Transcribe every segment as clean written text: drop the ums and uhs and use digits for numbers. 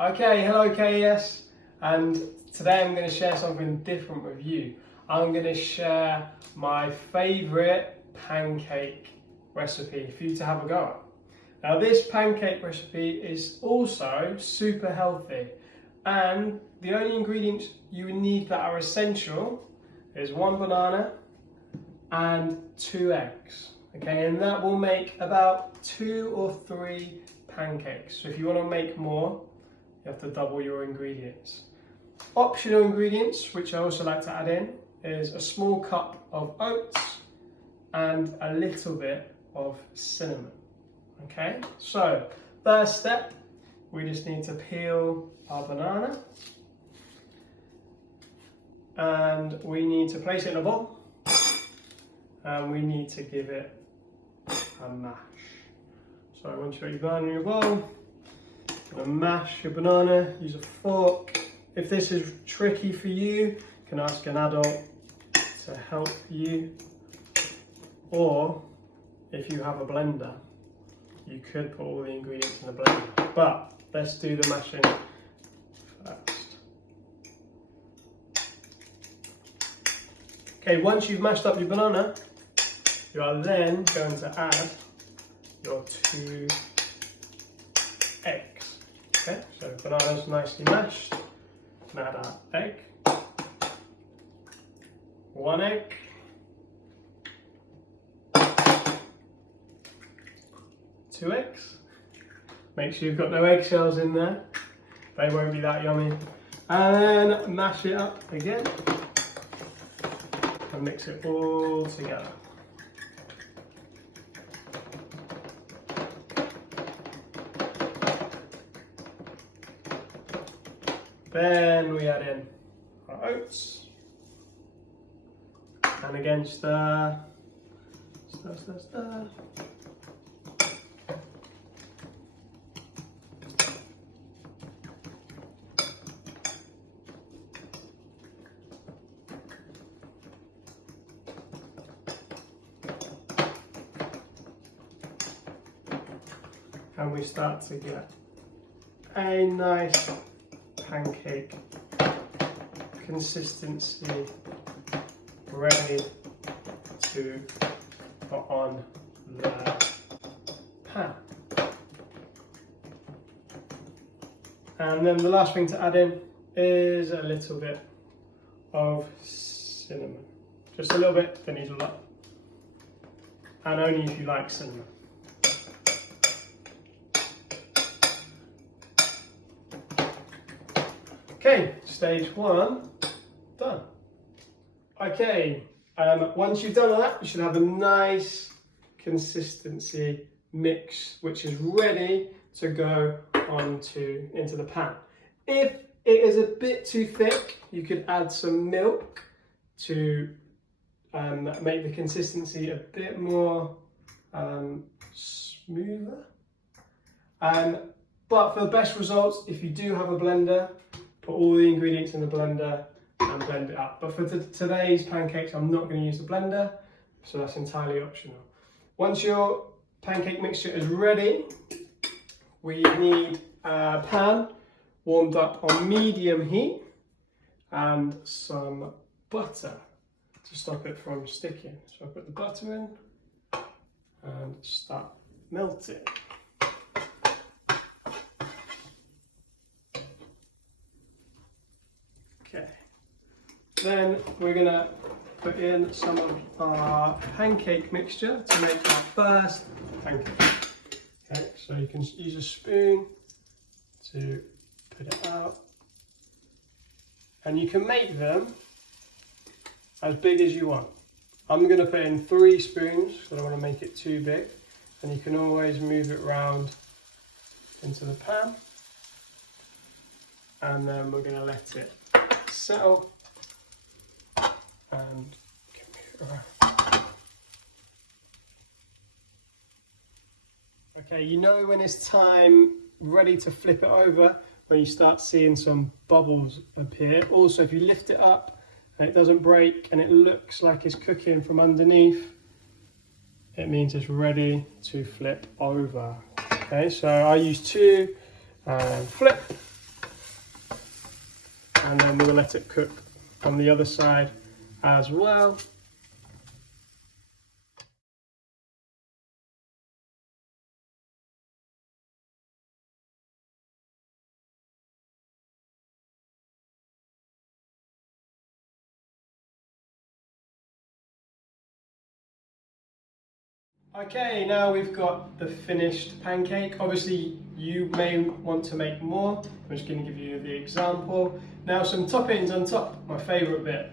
Okay, hello KES, and today I'm going to share something different with you. I'm going to share my favourite pancake recipe for you to have a go at. Now this pancake recipe is also super healthy, and the only ingredients you would need that are essential is 1 banana and 2 eggs. Okay, and that will make about 2 or 3 pancakes. So if you want to make more, you have to double your ingredients. Optional ingredients, which I also like to add in, is a small cup of oats and a little bit of cinnamon. Okay, so first step, we just need to peel our banana and we need to place it in a bowl and we need to give it a mash. So once you've got your banana in your bowl, you're gonna mash your banana, use a fork. If this is tricky for you, you can ask an adult to help you. Or if you have a blender, you could put all the ingredients in the blender. But let's do the mashing first. Okay, once you've mashed up your banana, you are then going to add your 2 eggs. Okay, so banana's nicely mashed. And add our egg. 1 egg. 2 eggs. Make sure you've got no eggshells in there. They won't be that yummy. And then mash it up again. And mix it all together. Then we add in our oats, and again stir, stir, stir, stir. And we start to get a nice pancake consistency ready to put on the pan. And then the last thing to add in is a little bit of cinnamon. Just a little bit, don't need a lot. And only if you like cinnamon. Okay, stage 1 done. Okay, once you've done all that, you should have a nice consistency mix, which is ready to go into the pan. If it is a bit too thick, you could add some milk to make the consistency a bit more smoother. But for the best results, if you do have a blender, put all the ingredients in the blender and blend it up. But for today's pancakes, I'm not going to use the blender, so that's entirely optional. Once your pancake mixture is ready, we need a pan warmed up on medium heat and some butter to stop it from sticking. So I put the butter in and start melting. Okay, then we're going to put in some of our pancake mixture to make our first pancake. Okay, so you can use a spoon to put it out. And you can make them as big as you want. I'm going to put in 3 spoons, so I don't want to make it too big. And you can always move it round into the pan. And then we're going to let it settle and move it around. Okay, you know when it's time ready to flip it over, when you start seeing some bubbles appear. Also, if you lift it up and it doesn't break and it looks like it's cooking from underneath, it means it's ready to flip over. Okay, so I use 2 and flip. and then we'll let it cook on the other side as well. Okay, now we've got the finished pancake. Obviously, you may want to make more. I'm just going to give you the example. Now, some toppings on top, my favourite bit.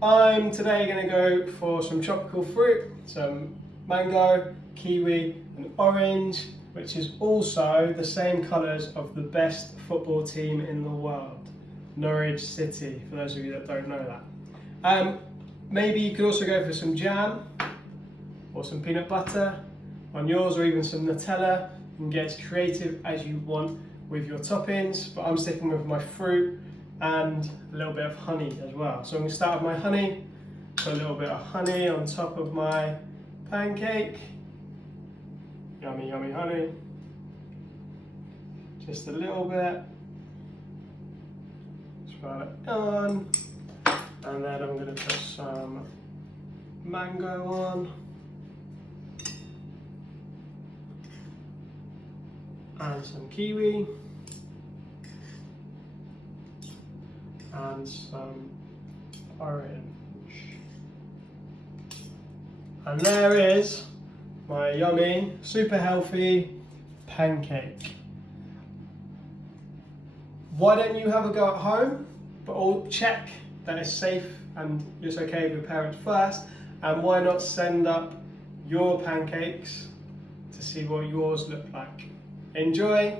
I'm today going to go for some tropical fruit, some mango, kiwi and orange, which is also the same colours of the best football team in the world, Norwich City, for those of you that don't know that. Maybe you could also go for some jam or some peanut butter on yours, or even some Nutella. You can get as creative as you want with your toppings, but I'm sticking with my fruit and a little bit of honey as well. So I'm going to start with my honey. Put a little bit of honey on top of my pancake. Yummy, yummy honey. Just a little bit. Spread it on. And then I'm going to put some mango on. And some kiwi. And some orange. And there is my yummy, super healthy pancake. Why don't you have a go at home, but all check that it's safe and it's okay with your parents first, and why not send up your pancakes to see what yours look like. Enjoy!